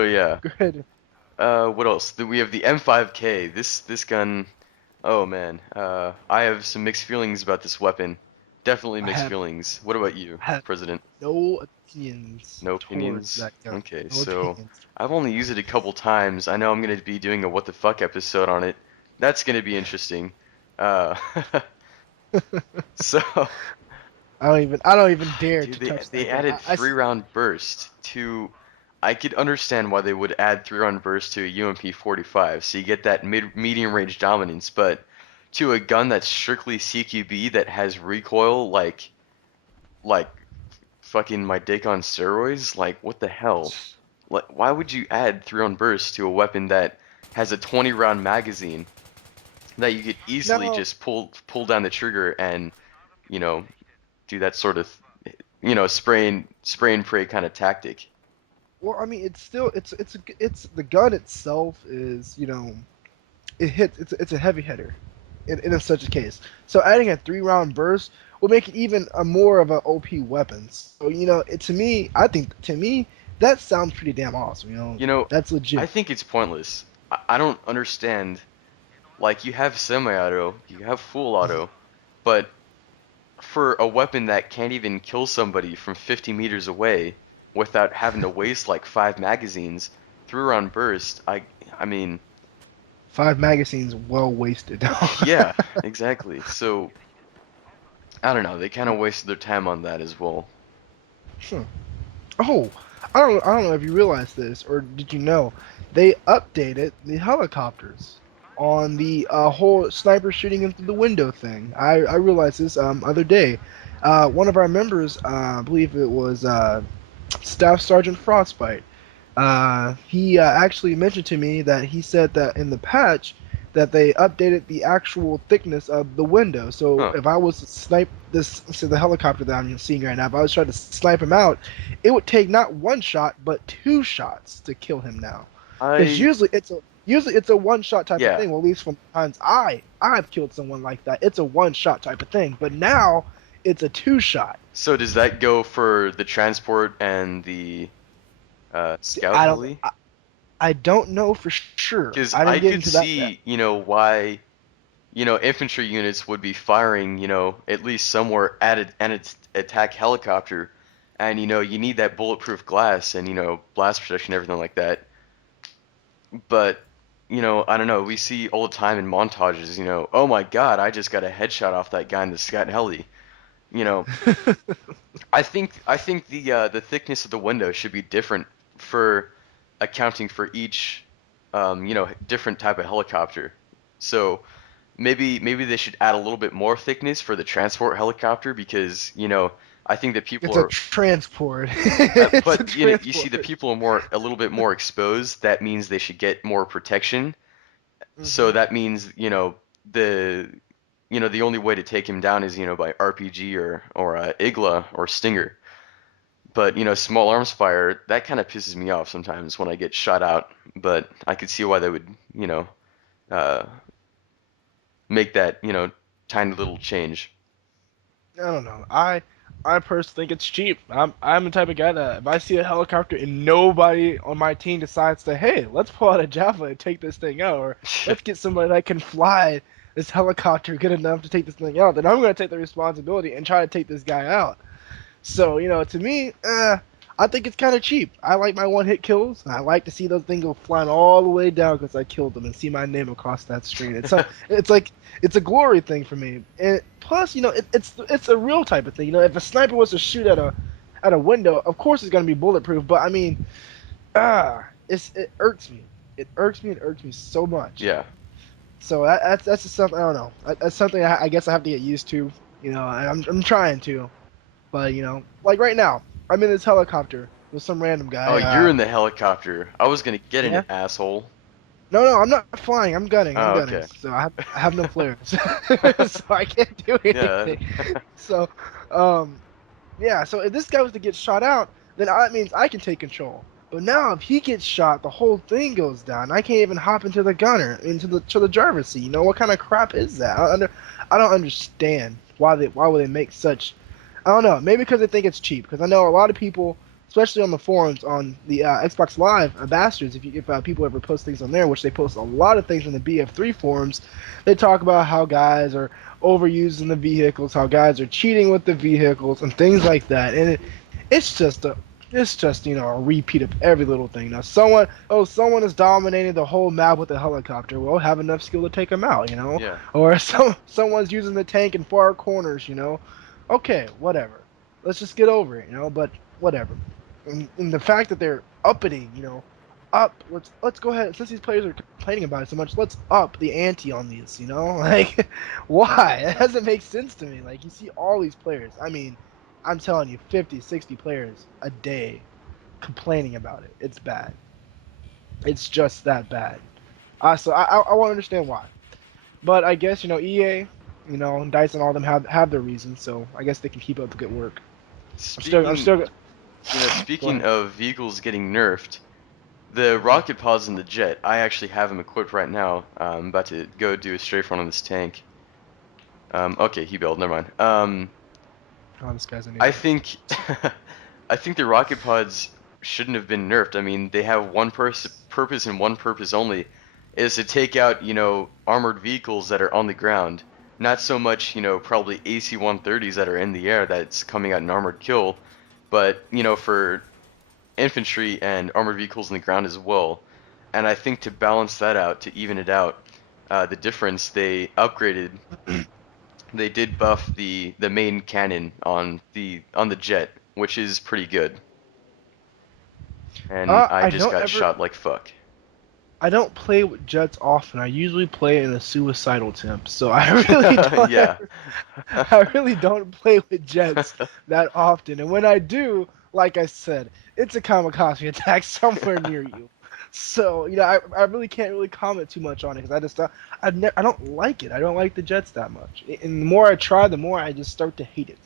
So yeah. Good. What else? We have the M5K. This gun. Oh man. I have some mixed feelings about this weapon. Definitely I mixed have feelings. What about you, I have President? no opinions No towards opinions? that gun. Okay, No so opinions. I've only used it a couple times. I know I'm gonna be doing a what the fuck episode on it. That's gonna be interesting. Uh, so, I don't even dare dude, to they touch they that gun. added three-round burst to. I could understand why they would add three-round burst to a UMP 45, so you get that medium range dominance. But to a gun that's strictly CQB that has recoil like fucking my dick on steroids, like what the hell? Like, why would you add three-round burst to a weapon that has a 20-round magazine that you could easily No, just pull down the trigger and you know do that sort of spray and pray kind of tactic? well, I mean, it's still it's the gun itself is it hits it's a heavy hitter in such a case. So adding a 3 round burst will make it even a more of an OP weapon. So to me, I think to me that sounds pretty damn awesome. You know, That's I legit. think it's pointless. I don't understand. Like you have semi-auto, you have full Mhm. auto, but for a weapon that can't even kill somebody from 50 meters away without having to waste like 5 magazines, three-round burst, I mean, 5 magazines well wasted. yeah, exactly. So I don't know. They kind of wasted their time on that as well. Hmm. Oh, I don't know if you realized this or did you know they updated the helicopters on the whole sniper shooting into the window thing. I realized this other day. One of our members, I believe it was Staff Sergeant Frostbite. He actually mentioned to me that he said that in the patch that they updated the actual thickness of the window. So Huh. if I was to snipe the helicopter that I'm seeing right now, if I was trying to snipe him out, it would take not one shot but 2 shots to kill him now. Because I usually it's a one shot type of yeah. thing. Well, at least from the times I've killed someone like that, it's a one shot type of thing. But now it's a 2 shot. So does that go for the transport and the scout I don't. heli? I don't know for sure. Because I I didn't get could into that yet. see, why, infantry units would be firing, at least somewhere at its attack helicopter, and you need that bulletproof glass and blast protection, everything like that. But I don't know. We see all the time in montages, oh my God, I just got a headshot off that guy in the scout heli. You know, I think the thickness of the window should be different for accounting for each different type of helicopter. So maybe they should add a little bit more thickness for the transport helicopter because I think that people It's a are transport. It's a but you see the transport. people are a little bit more exposed. That means they should get more protection. So Hmm. that means the the only way to take him down is by RPG or Igla or Stinger. But small arms fire, that kind of pisses me off sometimes when I get shot out. But I could see why they would uh, make that tiny little change. I don't know. I personally think it's cheap. I'm the type of guy that if I see a helicopter and nobody on my team decides to, hey, let's pull out a javelin and take this thing out, or let's get somebody that can fly this helicopter good enough to take this thing out, then I'm gonna take the responsibility and try to take this guy out. So, to me, I think it's kind of cheap. I like my one hit kills, and I like to see those things go flying all the way down because I killed them and see my name across that screen. It's like it's a glory thing for me. And plus, it's a real type of thing. If a sniper was to shoot at a window, of course it's gonna be bulletproof. But I mean, it irks me. It irks me. It irks me so much. Yeah. So that's just something I don't know. That's something I guess I have to get used to. And I'm trying to. But like right now, I'm in this helicopter with some random Oh, guy. you're in the helicopter. I was gonna get in Yeah. it, asshole. No, I'm not flying. I'm gunning. I'm Oh, gunning. okay. So I have no flares, so I can't do Yeah. anything. So, um, yeah. So if this guy was to get shot out, then that means I can take control. But now if he gets shot, the whole thing goes down. I can't even hop into the gunner, into the driver's seat. What kind of crap is that? I don't understand why would they make such. I don't know. Maybe because they think it's cheap. Because I know a lot of people especially on the forums on the Xbox Live ambassadors. If people ever post things on there, which they post a lot of things on the BF3 forums, they talk about how guys are overusing the vehicles, how guys are cheating with the vehicles, and things like that. And it's just a it's just a repeat of every little thing. Now someone is dominating the whole map with a helicopter. Well, have enough skill to take them out, Yeah. or someone's using the tank in far corners. Okay, whatever. Let's just get over it. But whatever. And the fact that they're uppity, up. Let's go ahead. Since these players are complaining about it so much, let's up the ante on these. Like why? It doesn't make sense to me. Like you see all these players. I mean, I'm telling you, 50, 60 players a day complaining about it. It's bad. It's just that bad. So I want to understand why. But I guess EA, and Dice and all of them have their reasons. So I guess they can keep up the good work. I'm Speaking, still. Go speaking ahead. of vehicles getting nerfed, the Mhm. rocket pods in the jet, I actually have them equipped right now. I'm about to go do a strafe run on this tank. Okay, he bailed. Never mind. Oh, this guy's an I idiot. think, I think the rocket pods shouldn't have been nerfed. I mean, they have one purpose and one purpose only, is to take out, armored vehicles that are on the ground. Not so much, probably AC-130s that are in the air that's coming out in armored kill, but, for infantry and armored vehicles on the ground as well. And I think to balance that out, to even it out, the difference, they upgraded, they did buff the main cannon on the jet, which is pretty good. And I I just don't got ever. shot like fuck. I don't play with Jets often. I usually play in a suicidal temp, so I really don't Yeah. ever, I really don't play with Jets that often. And when I do, like I said, it's a kamikaze attack somewhere near you. So I really can't really comment too much on it because I just I don't like it. I don't like the Jets that much. And the more I try, the more I just start to hate it.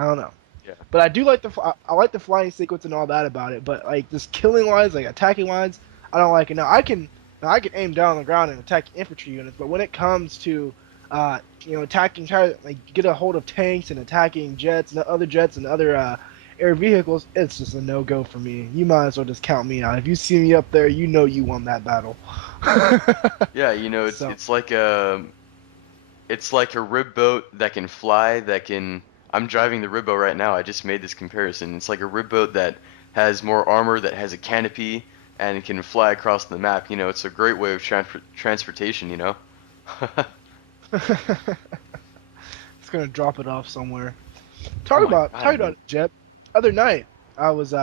I don't know. Yeah. But I do like I like the flying sequence and all that about it. But like just killing wise, like attacking wise, I don't like it. Now I can aim down on the ground and attack infantry units, but when it comes to attacking, try to like get a hold of tanks and attacking jets and other air vehicles, it's just a no go for me. You might as well just count me out. If you see me up there, you know you won that battle. Yeah, it's So it's like a rib boat that can fly, that can I'm driving the rib boat right now. I just made this comparison. It's like a rib boat that has more armor, that has a canopy and can fly across the map. It's a great way of transportation. it's gonna drop it off somewhere. Oh Talk my about god, talk I about mean, it, Jeb. Other night, I was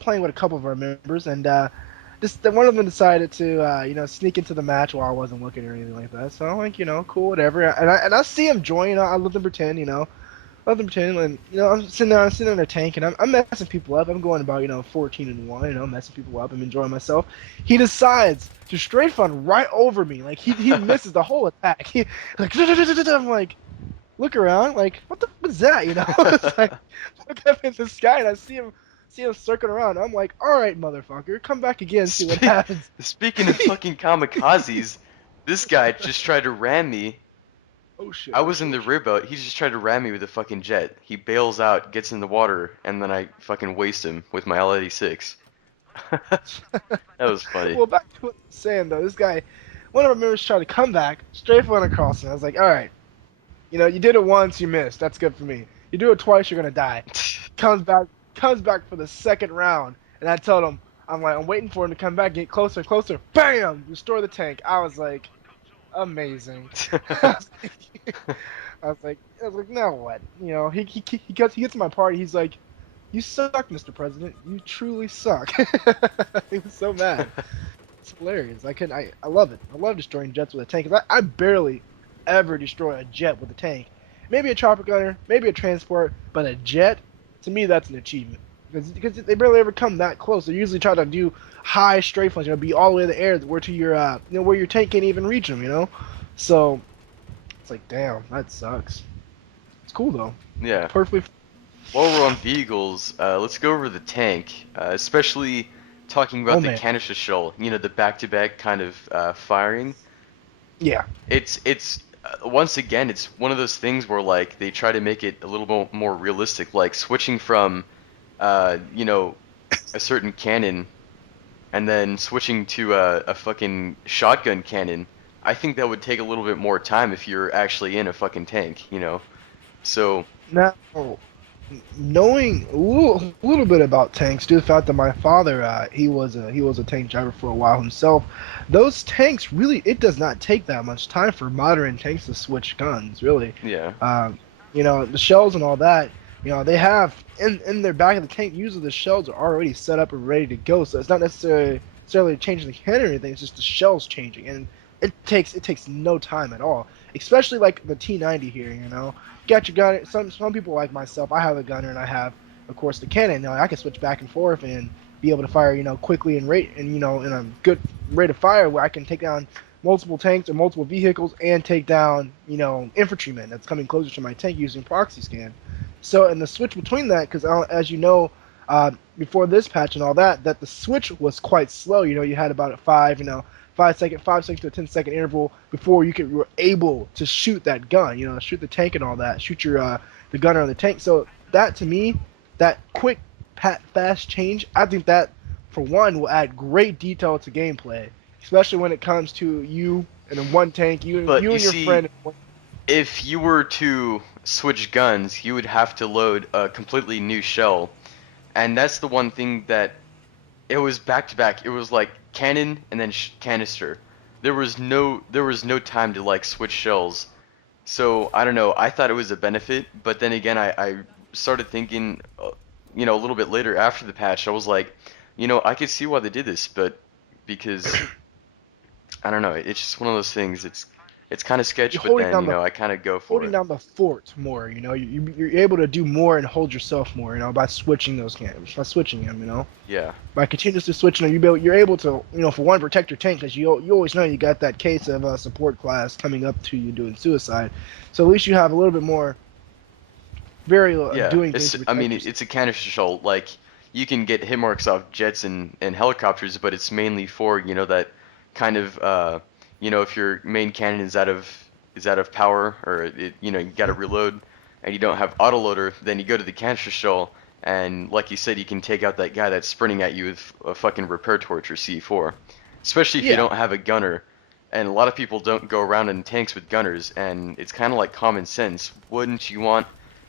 playing with a couple of our members, and one of them decided to sneak into the match while I wasn't looking or anything like that. So I'm like, cool, whatever. And I see him join. I let them pretend, let them pretend, and I'm sitting in a tank, and I'm messing people up. I'm going about 14-1, messing people up. I'm enjoying myself. He decides to strafe run right over me, like he misses the whole attack. He like I'm like look around, like, what the was that? It's like look up in the sky and I see him circling around. I'm like, all right, motherfucker, come back again, see what Spe happens. speaking of fucking kamikazes, this guy just tried to ram me. Oh shit! I Oh was in shit! Oh the shit! rib boat. He just tried to ram me with a fucking jet. He bails out, gets in the water, and then I fucking waste him with my L86. That was funny. Well, back to what I was saying though, this guy, one of our members tried to come back, straight run across him. I was like, all right, you did it once, you missed. That's good for me. You do it twice, you're gonna die. Comes back, comes back for the second round, and I told him, I'm waiting for him to come back, get closer, closer. Bam! Restore the tank. I was like, amazing. I was like, I was like, now what? He gets to my party. He's like, you suck, Mr. President. You truly suck. He was so mad. It's hilarious. I love it. I love destroying jets with a tank. 'Cause I barely ever destroy a jet with a tank. Maybe a chopper gunner, maybe a transport, but a jet, to me, that's an achievement. Because they barely ever come that close. They usually try to do high strafe runs, be all the way in the air, where to your where your tank can't even reach them. So it's like, damn, that sucks. It's cool though. Yeah. Perfectly. While we're on vehicles, let's go over the tank, especially talking Oh about the man. canister shell. The back-to-back kind of firing. Yeah. It's once again, it's one of those things where like they try to make it a little more realistic, like switching from, uh, you know, a certain cannon and then switching to a fucking shotgun cannon, I think that would take a little bit more time if you're actually in a fucking tank, you know? So, Now, knowing a little bit about tanks, due to the fact that my father, he was a tank driver for a while himself, those tanks really it does not take that much time for modern tanks to switch guns. Really, yeah. um, the shells and all that. They have in their back of the tank. Usually the shells are already set up and ready to go, so it's not necessarily changing the cannon or anything. It's just the shells changing, and it takes no time at all. Especially like the T90 here. Got your gun. Some people like myself, I have a gunner and I have, of course, the cannon. I can switch back and forth and be able to fire, quickly and rate and in a good rate of fire where I can take down multiple tanks or multiple vehicles and take down, infantrymen that's coming closer to my tank using proxy scan. So, and the switch between that, because as you know, before this patch and all that, that the switch was quite slow. You had about a 5 second to a 10-second interval before you were able to shoot that gun. Shoot the tank and all that. Shoot the gunner on the tank. So that to me, that quick, fast change, I think that for one will add great detail to gameplay, especially when it comes to you and in one tank, you But you you and your see, friend. if you were to switch guns, you would have to load a completely new shell. And that's the one thing that it was back to back. It was like cannon and then canister. There was no time to like switch shells. So I don't know. I thought it was a benefit, but then again, I started thinking, a little bit later after the patch, I was like, I could see why they did this, but because I don't know, it's just one of those things. It's kind of sketch, You're but holding then down the I kind of go for holding it. down the fort more. You're able to do more and hold yourself more. By switching those games, by switching them. Yeah, By continuously switching them, you're able to, for one, protect your tank because you always know you got that case of a support class coming up to you doing suicide. So at least you have a little bit more very yeah. doing things It's to I protect mean, yourself. it's a canister shell. Like you can get hit marks off jets and helicopters, but it's mainly for that kind of if your main cannon is out of power or you got to reload and you don't have autoloader, then you go to the canister shell and like you said, you can take out that guy that's sprinting at you with a fucking repair torch or C4. Especially if you Yeah, don't have a gunner. And a lot of people don't go around in tanks with gunners, and it's kind of like common sense. Wouldn't you want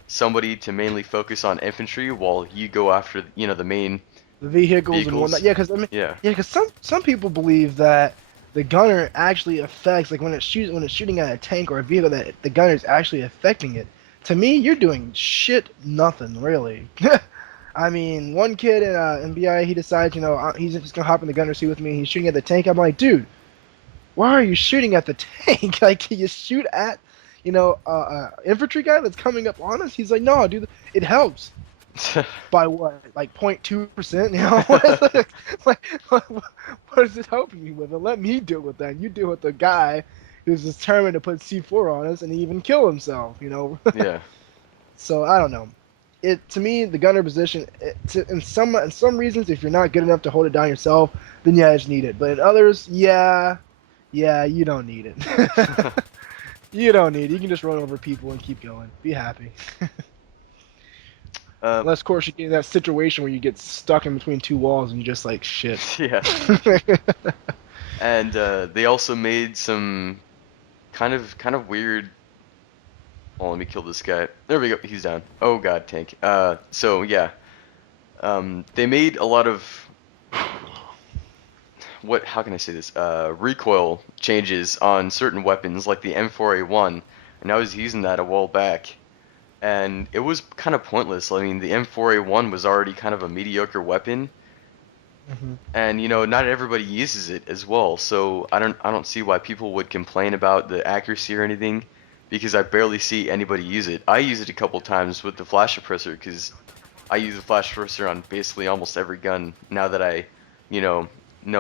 somebody to mainly focus on infantry while you go after the main the vehicles and whatnot. vehicles? Yeah, because Yeah. some people believe that the gunner actually affects, like when it's shooting at a tank or a vehicle, that the gunner is actually affecting it. To me, you're doing shit, nothing really. I mean, one kid in BIA, he decides, he's just gonna hop in the gunner seat with me. He's shooting at the tank. I'm like, dude, why are you shooting at the tank? Like, can you shoot at, infantry guy that's coming up on us? He's like, no, dude, it helps by what, like 0.2%? What is it helping me with? And let me deal with that. You deal with the guy who's determined to put C4 on us and even kill himself. Yeah. So I don't know. It to me the gunner position in some reasons if you're not good enough to hold it down yourself, then yeah, it's needed. But in others, yeah, you don't need it. You don't need it. You can just run over people and keep going. Be happy. uh, Unless, of course, you get in that situation where you get stuck in between two walls and you're just like, shit. yeah. And they also made some kind of weird. Oh, let me kill this guy. There we go. He's down. Oh god, tank. So yeah. They made a lot of how can I say this? Recoil changes on certain weapons like the M4A1, and I was using that a while back, and it was kind of pointless. I mean, the M4A1 was already kind of a mediocre weapon, Hmm. and not everybody uses it as well. So I don't see why people would complain about the accuracy or anything, because I barely see anybody use it. I use it a couple times with the flash suppressor because I use the flash suppressor on basically almost every gun now that I, you know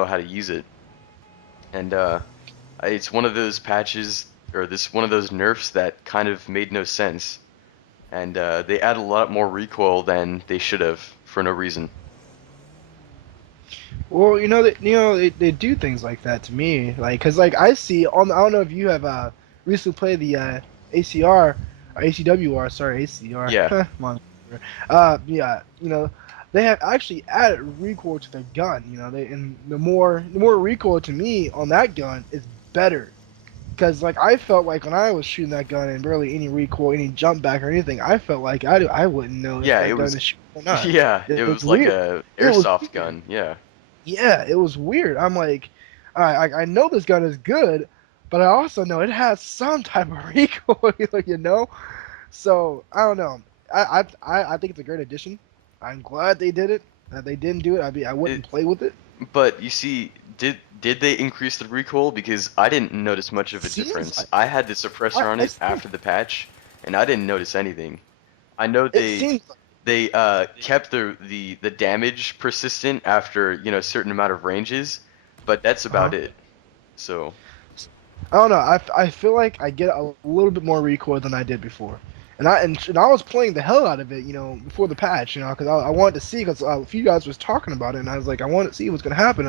how to use it. And it's one of those patches or this one of those nerfs that kind of made no sense. And they add a lot more recoil than they should have for no reason. Well, they do things like that to me, like, cause like I see on, I don't know if you have recently played the ACR or ACWR, sorry, ACR. Yeah. Come on. Yeah, they have actually added recoil to their gun. And the more recoil to me on that gun is better. Because like I felt like when I was shooting that gun and barely any recoil, any jump back or anything, I felt like I wouldn't know if Yeah, that it gun was is shooting or not. yeah, It it was was like weird. a It was airsoft weird. gun. Yeah. Yeah, it was weird. I'm like, I know this gun is good, but I also know it has some type of recoil. So I don't know. I think it's a great addition. I'm glad they did it. If they didn't do it, I It wouldn't play with it. But you see, did they increase the recoil? Because I didn't notice much of a Seems difference. like I had the suppressor on I it think after the patch, and I didn't notice anything. I know it seems like. they kept the damage persistent after, a certain amount of ranges, but that's Uh-huh. about it. So, I don't know. I feel like I get a little bit more recoil than I did before, and I was playing the hell out of it, before the patch, because I wanted to see because a few guys was talking about it, and I was like, I wanted to see what's gonna happen.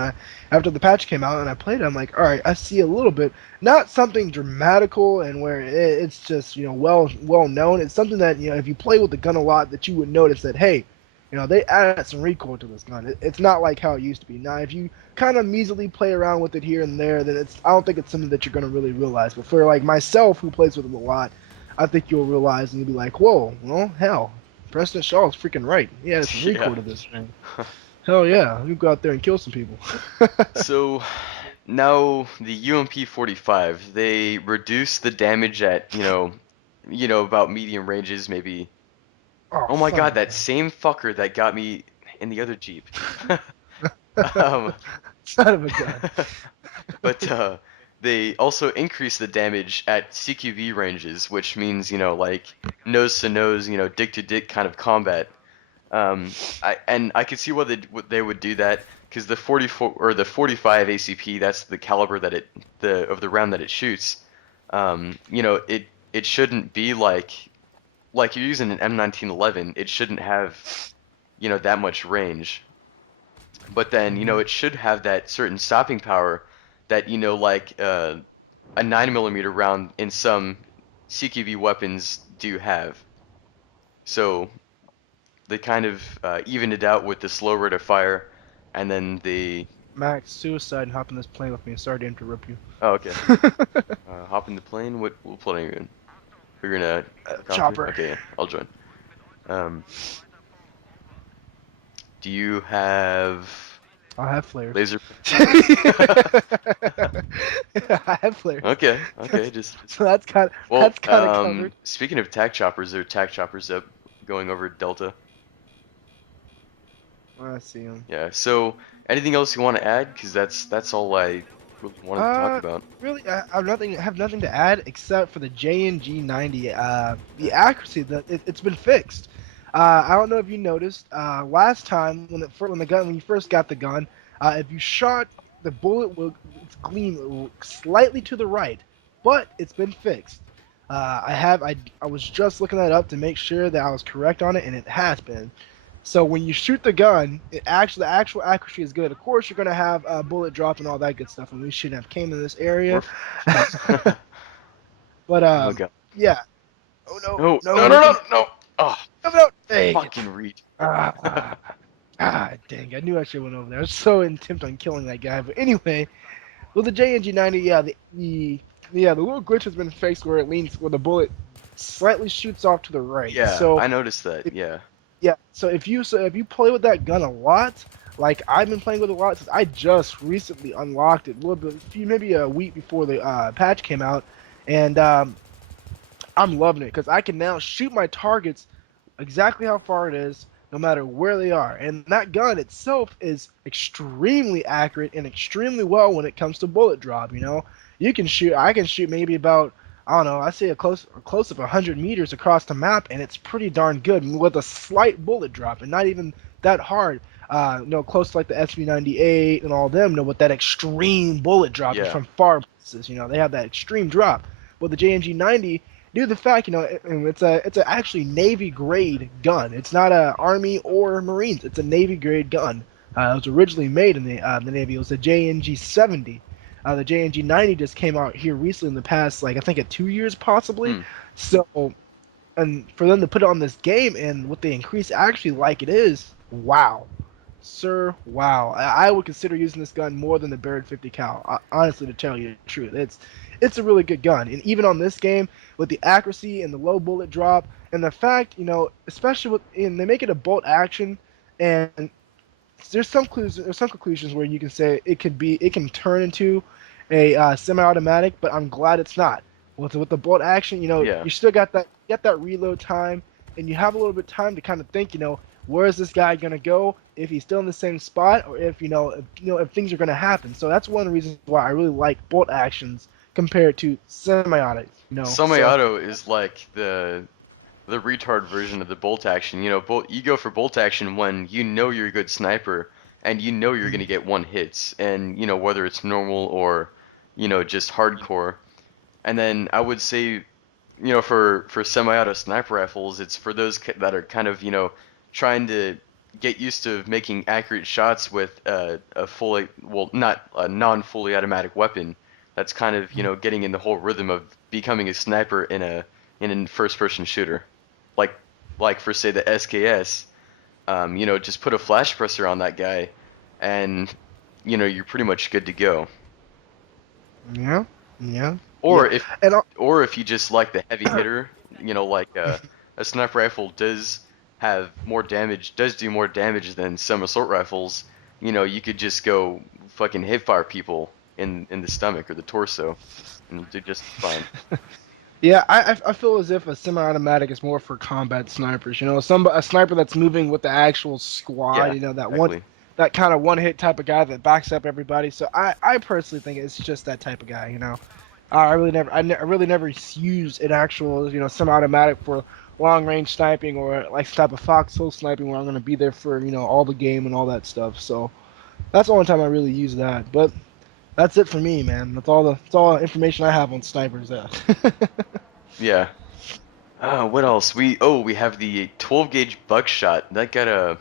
After the patch came out and I played it, I'm like, all right, I see a little bit, not something dramatical and where it's just well known. It's something that if you play with the gun a lot, that you would notice that hey, they added some recoil to this gun. It's not like how it used to be. Now, if you kind of measly play around with it here and there, then I don't think it's something that you're gonna really realize. But for like myself, who plays with it a lot, I think you'll realize and you'll be like, whoa, well, hell, President Shaw is freaking right. He added some yeah. recoil to this thing. Hell yeah, you go out there and kill some people. So now the UMP 45, they reduce the damage at, about medium ranges, maybe. Oh, Oh my son of God, a that gun. same fucker that got me in the other Jeep. Um, Son of a gun. but they also increase the damage at CQB ranges, which means, like nose to nose, dick to dick kind of combat. I could see why they would do that because the 44 or the 45 ACP, that's the caliber that of the round that it shoots. It shouldn't be like you're using an M1911. It shouldn't have that much range. But then, Mhm. it should have that certain stopping power that, like a 9mm round in some CQB weapons do have. So they kind of evened it out with the slow rate of fire, and then the. Max, suicide and hop in this plane with me. Sorry to interrupt you. Oh, okay. Hop in the plane. What plane are you in? You're in a helicopter? Chopper. Okay, yeah, I'll join. Um, do you have I have flares. laser? I have flares. Okay, just. So that's Well, kind of covered. speaking of tac choppers, there are tac choppers up going over Delta. I see him. Yeah. So, anything else you want to add? Because that's all I really wanted to talk Uh, about. really, I have nothing to add except for the JNG 90. The accuracy that it's been fixed. I don't know if you noticed. Last time when you first got the gun, if you shot, the bullet will gleam slightly to the right, but it's been fixed. I was just looking that up to make sure that I was correct on it, and it has been. So when you shoot the gun, the actual accuracy is good. Of course, you're gonna have a bullet drop and all that good stuff, and we shouldn't have came in this We're. area. But Oh god. yeah. Oh no, No, no, no, no, no, Murphy, no. Oh, no, no, dang it. fucking reach. Ah, dang! I knew I should have went over there. I was so intent on killing that guy. But anyway, with the JNG 90, yeah, the little glitch has been fixed where it leans, where the bullet slightly shoots off to the right. Yeah, So I noticed that. Yeah. yeah, so if you play with that gun a lot, like I've been playing with it a lot since I just recently unlocked it a little bit, maybe a week before the patch came out, and I'm loving it because I can now shoot my targets exactly how far it is, no matter where they are. And that gun itself is extremely accurate and extremely well when it comes to bullet drop. I can shoot maybe about, I don't know, I say a close of 100 meters across the map, and it's pretty darn good with a slight bullet drop and not even that hard. Close to like the SV98 and all them, with that extreme bullet drop Yeah. from far places. They have that extreme drop. With the JNG 90, due to the fact, it's a actually Navy grade gun. It's not a Army or Marines. It's a Navy grade gun. It was originally made in the Navy. It was a JNG 70. The JNG 90 just came out here recently in the past, like I think, 2 years possibly. Hmm. So, and for them to put it on this game and with the increased actually like it is. Wow. Sir, wow. I would consider using this gun more than the Barrett 50 cal. Honestly, to tell you the truth, it's a really good gun. And even on this game, with the accuracy and the low bullet drop, and the fact, especially and they make it a bolt action, and there's some conclusions where you can say it can turn into a semi-automatic, but I'm glad it's not. With the bolt action, Yeah. you still got that reload time, and you have a little bit of time to kind of think, where is this guy gonna go if he's still in the same spot, or if things are gonna happen. So that's one of the reasons why I really like bolt actions compared to semi-auto. So Semi-auto is like the retard version of the bolt action. You go for bolt action when you know you're a good sniper and you know you're gonna get one hits, and whether it's normal or just hardcore. And then I would say, for semi-auto sniper rifles, it's for those that are kind of trying to get used to making accurate shots with a fully, well, not a non-fully automatic weapon. That's kind of getting in the whole rhythm of becoming a sniper in a first-person shooter, like for say the SKS. Just put a flash suppressor on that guy, and you're pretty much good to go. yeah, yeah, yeah, Or if and or if you just like the heavy hitter, like a sniper rifle does do more damage than some assault rifles. You could just go fucking hip fire people in the stomach or the torso, and you'll do just fine. Yeah, I feel as if a semi-automatic is more for combat snipers. A sniper that's moving with the actual squad. Yeah, That exactly. that kind of one-hit type of guy that backs up everybody. So I personally think it's just that type of guy. I really never used an actual semi-automatic for long-range sniping or like some type of foxhole sniping where I'm gonna be there for all the game and all that stuff. So that's the only time I really use that. But that's it for me, man. That's all the information I have on snipers. Yeah. What else? We have the 12 gauge buckshot. That got a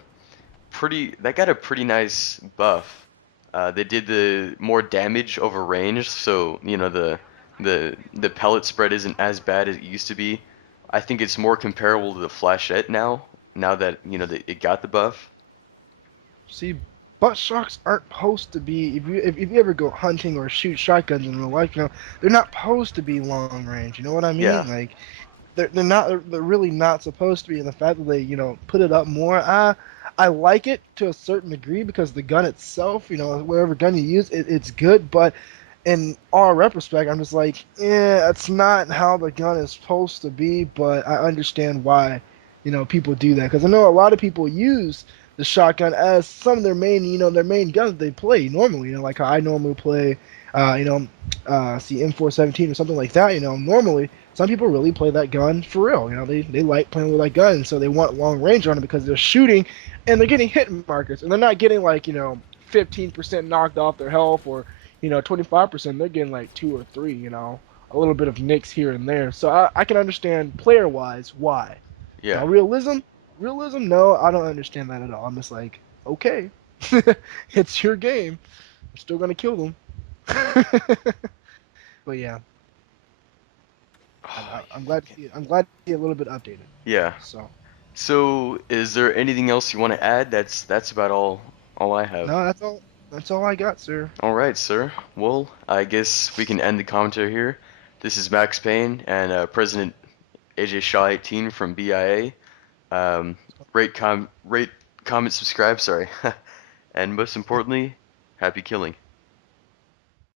pretty nice buff. They did the more damage over range, so the pellet spread isn't as bad as it used to be. I think it's more comparable to the flashette now. Now that it got the buff. See, butt shocks aren't supposed to be. If you ever go hunting or shoot shotguns in real life, they're not supposed to be long range. You know what I mean? Yeah, Like they're not. They're really not supposed to be. And the fact that they put it up more, I like it to a certain degree because the gun itself, whatever gun you use, it's good. But in all retrospect, I'm just like, yeah, that's not how the gun is supposed to be. But I understand why, people do that because I know a lot of people use the shotgun as some of their main, their main guns they play normally. Like how I normally play, see M417 or something like that. Normally some people really play that gun for real. They like playing with that gun, so they want long range on it because they're shooting and they're getting hit markers and they're not getting like 15% knocked off their health or 25%. They're getting like two or three. A little bit of nicks here and there. So I can understand player wise why. Now yeah, realism, no, I don't understand that at all. I'm just like, okay, it's your game. I'm still gonna kill them. But yeah, I'm glad to see it. I'm glad to see it a little bit updated. yeah. So So, is there anything else you want to add? That's about all I have. no, that's all. That's all I got, sir. All right, sir. Well, I guess we can end the commentary here. This is Max Payne and President AJ Shaw 18 from BIA. Rate, comment, subscribe. Sorry, and most importantly, happy killing.